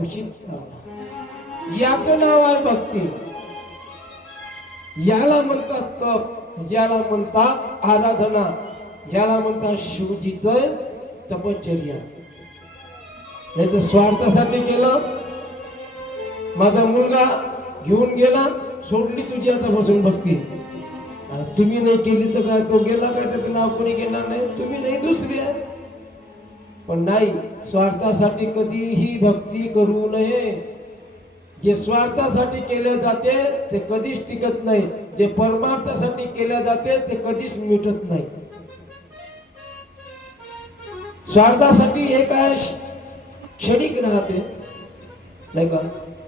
उचित याचं नाव आहे भक्ती. याला म्हणतात तप याला म्हणतात आराधना याला म्हणतात शिवजीच तपश्चर्या. नाही तर स्वार्थासाठी केलं. माझा मुलगा घेऊन गेला सोडली तुझी आतापासून भक्ती. तुम्ही नाही केली तर काय तो गेला काय त्याचं नाव कोणी घेणार नाही. तुम्ही नाही दुसरी आहे. पण नाही स्वार्थासाठी कधीही भक्ती करू नये. जे स्वार्थासाठी केले जाते ते कधीच टिकत नाही. जे परमार्थासाठी केले जाते ते कधीच मिटत नाही. स्वार्थासाठी हे काय क्षणिक राहते? नाही का?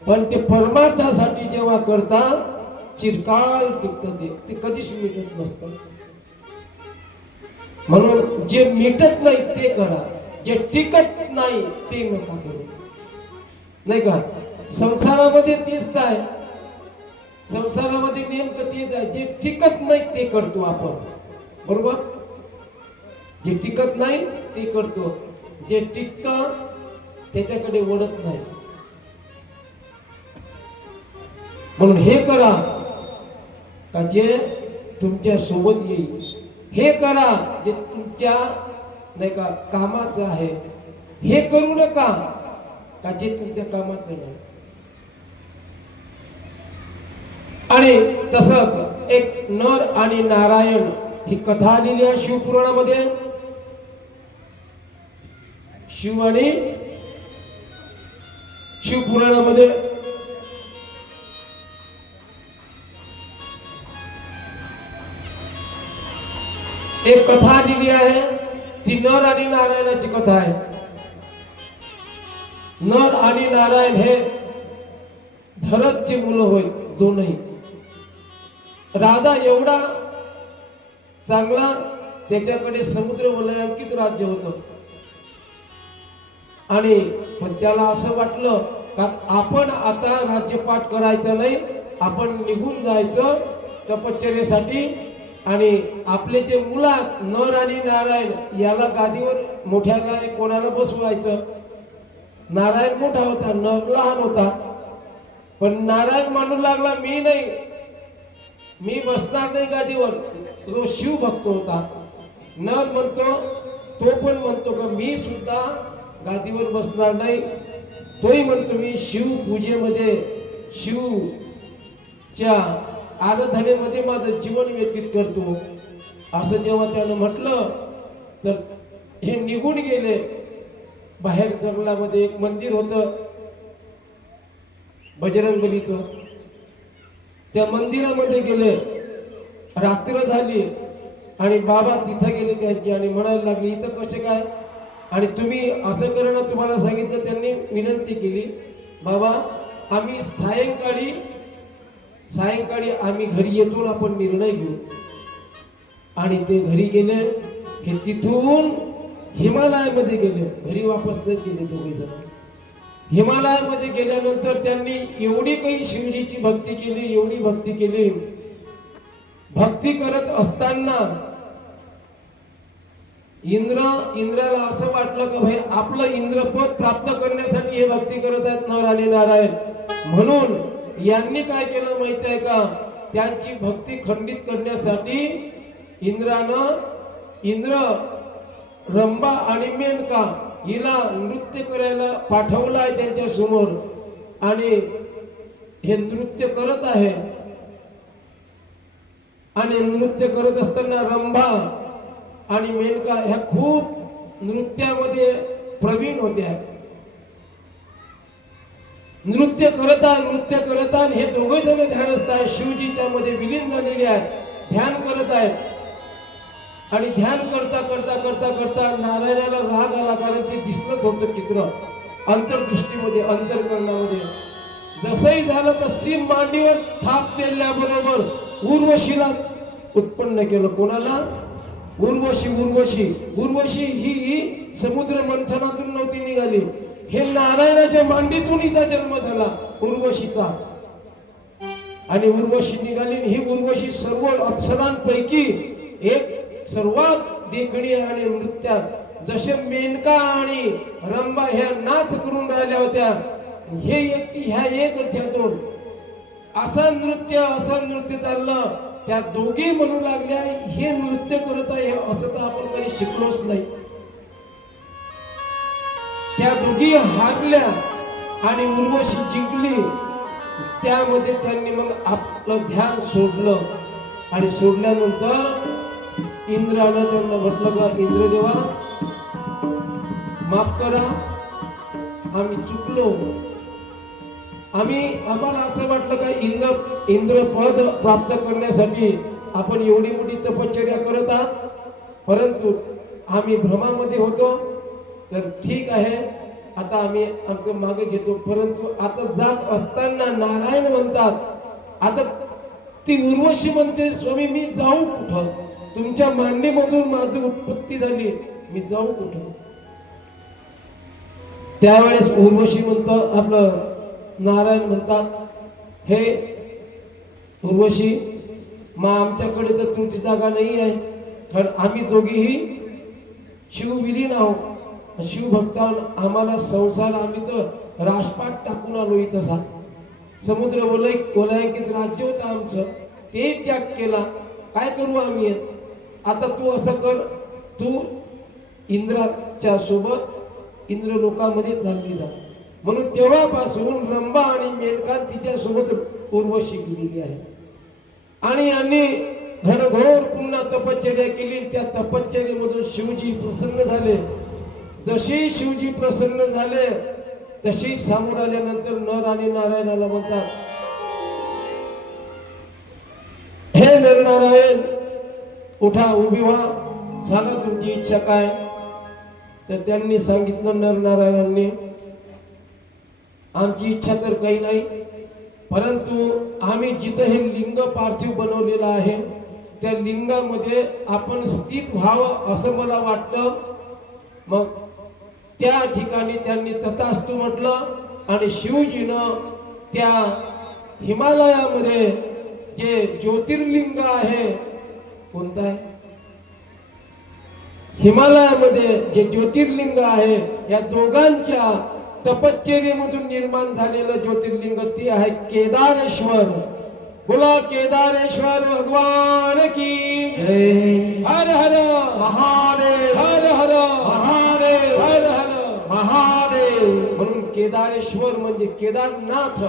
पण ते परमार्थासाठी जेव्हा करता चिरकाल टिकत ते. ते कधीच मिटत नसतं. म्हणून जे मिटत नाही ते करा. जे टिकत नाही ते नका करू. नाही का? संसारामध्ये तेच तर आहे संसारामध्ये नेमकं तेच आहे. जे टिकत नाही ते करतो आपण. बरोबर? जे टिकत नाही ते करतो. जे टिकत त्याच्याकडे वळत नाही. म्हणून हे करा. का जे तुमच्यासोबत येईल. हे करा जे तुमच्या नाही का कामाचं आहे. हे करू नका. का जे तुमच्या कामाचं नाही? आणि तसंच एक नर आणि नारायण ही कथा आलेली आहे शिवपुराणामध्ये. शिव आणि शिवपुराणामध्ये. एक कथा आलेली आहे. ती नर आणि नारायणाची कथा आहे. नर आणि नारायण हे धरतचे मुलं होय दोनही. राजा एवढा चांगला त्याच्याकडे समुद्र वलयांकित राज्य होतं. आणि पण त्याला असं वाटलं का आपण आता राज्यपाठ करायचं नाही आपण निघून जायचं तपश्चर्यासाठी आणि आपले जे मुलात नर आणि नारायण याला गादीवर मोठ्याला कोणाला बसवायचं? नारायण मोठा होता नर लहान होता. पण नारायण मानू लागला मी नाही. मी बसणार नाही गादीवर. तो शिव भक्त होता. नर म्हणतो तो पण म्हणतो का मी सुद्धा गादीवर बसणार नाही. तोही म्हणतो मी शिव पूजेमध्ये शिवच्या आराधनेमध्ये माझं जीवन व्यतीत करतो. असं जेव्हा त्यानं म्हटलं तर हे निघून गेले. बाहेर जंगलामध्ये एक मंदिर होतं बजरंगबलीचं. त्या मंदिरामध्ये गेले. रात्र झाली आणि बाबा तिथं गेले त्यांचे आणि म्हणायला लागले इथं कसे काय? आणि तुम्ही असं करणं तुम्हाला सांगितलं त्यांनी विनंती केली बाबा आम्ही सायंकाळी सायंकाळी आम्ही घरी येतो आपण निर्णय घेऊ. आणि ते घरी गेले हे तिथून हिमालयामध्ये गेले. घरी वापस नाही गेले दोघे जण. हिमालयामध्ये गेल्यानंतर त्यांनी एवढी काही शिवजीची भक्ती केली एवढी भक्ती केली. भक्ती करत असताना इंद्र इंद्राला असं वाटलं का भाई आपलं इंद्रपद प्राप्त करण्यासाठी हे भक्ती करत आहेत नर आणि नारायण. म्हणून यांनी काय केलं माहिती आहे का? त्यांची भक्ती खंडित करण्यासाठी इंद्रानं इंद्र रंबा आणि मेनका हिला नृत्य करायला पाठवलं आहे त्यांच्यासमोर. आणि हे नृत्य करत आहे. आणि नृत्य करत असताना रंभा आणि मेनका ह्या खूप नृत्यामध्ये प्रवीण होत्या. नृत्य करत आहे नृत्य करत आहे हे दोघे जण ध्यानस्थ आहे शिवजी त्यामध्ये विलीन झालेले आहेत. ध्यान करत आहेत. आणि ध्यान करता करता करता करता नारायणाला राग आला कारण ते दिसलं थोडं चित्र. अंतर्दृष्टीमध्ये अंतर्करणामध्ये. जसंही झालं तर सीन मांडीवर थाप दिल्याबरोबर उर्वशीला उत्पन्न केलं. कोणाला? उर्वशी उर्वशी. उर्वशी ही समुद्र मंथनातून नव्हती निघाली. हे नारायणाच्या मांडीतून हिचा जन्म झाला उर्वशीचा. आणि उर्वशी निघाली ही उर्वशी सर्व अप्सरांपैकी एक सर्वात देखणी आणि नृत्यात जसे मेनका आणि रंबा ह्या नाच करून राहिल्या होत्या. हे एक ह्या एक अध्यातून असा नृत्य असा नृत्य चाललं त्या दोघी म्हणू लागल्या हे नृत्य करत आहे असं तर आपण कधी शिकलोच नाही. त्या दोघी हारल्या आणि उर्वशी जिंकली. त्यामध्ये त्यांनी मग आपलं ध्यान सोडलं. आणि सोडल्यानंतर इंद्रानं त्यांना म्हटलं का इंद्रदेवा माफ करा आम्ही चुकलो. आम्ही आम्हाला असं वाटलं का इंद्र इंद्रपद प्राप्त करण्यासाठी आपण एवढी मोठी तपश्चर्या करत आहात? परंतु आम्ही भ्रमामध्ये होतो. तर ठीक आहे. आता आम्ही आमचं मागे घेतो. परंतु आता जात असताना नारायण म्हणतात आता ती उर्वशी म्हणते स्वामी मी जाऊ कुठं? तुमच्या मांडीमधून माझी उत्पत्ती झाली. मी जाऊ कुठं? त्यावेळेस उर्वशी म्हणतं आपलं नारायण म्हणतात हे उर्वशी मग आमच्याकडे तर तुमची जागा नाही आहे. कारण आम्ही दोघीही शिवविलीन आहोत. शिवभक्तान आम्हाला संसार आम्ही तर राजपाट टाकून आलो इथं सा समुद्र वलय वलयांकित राज्य होतं आमचं. ते त्याग केला. काय करू आम्ही आता तू असं कर. तू इंद्राच्या सोबत इंद्र लोकांमध्ये चालली जा. म्हणून तेव्हापासून रंभा आणि मेनका तिच्या सोबत उर्वशी गेलेली आहे. आणि यांनी घनघोर पुन्हा तपश्चर्या केली. त्या तपश्चर्येमधून शिवजी प्रसन्न झाले. जशी शिवजी प्रसन्न झाले तशी सामोर आल्यानंतर नर आणि नारायणाला म्हणतात हे नरनारायण उठा उभी व्हा. सांगा तुमची इच्छा काय? तर त्यांनी सांगितलं नरनारायणांनी आमची इच्छा तर काही नाही परंतु आम्ही जिथं हे लिंग पार्थिव बनवलेलं आहे त्या लिंगामध्ये आपण स्थित व्हावं असं मला वाटतं मग त्या ठिकाणी त्यांनी तथास्तू म्हटलं आणि शिवजीनं त्या हिमालयामध्ये जे ज्योतिर्लिंग आहे कोणतं आहे? हिमालयामध्ये जे ज्योतिर्लिंग आहे या दोघांच्या तपश्चर्येमधून निर्माण झालेलं ज्योतिर्लिंग ते आहे केदारेश्वर. बोला केदारेश्वर भगवान की हर हर. महादेव. हर हर. महादेव. हर महादेव. म्हणून केदारेश्वर म्हणजे केदारनाथ.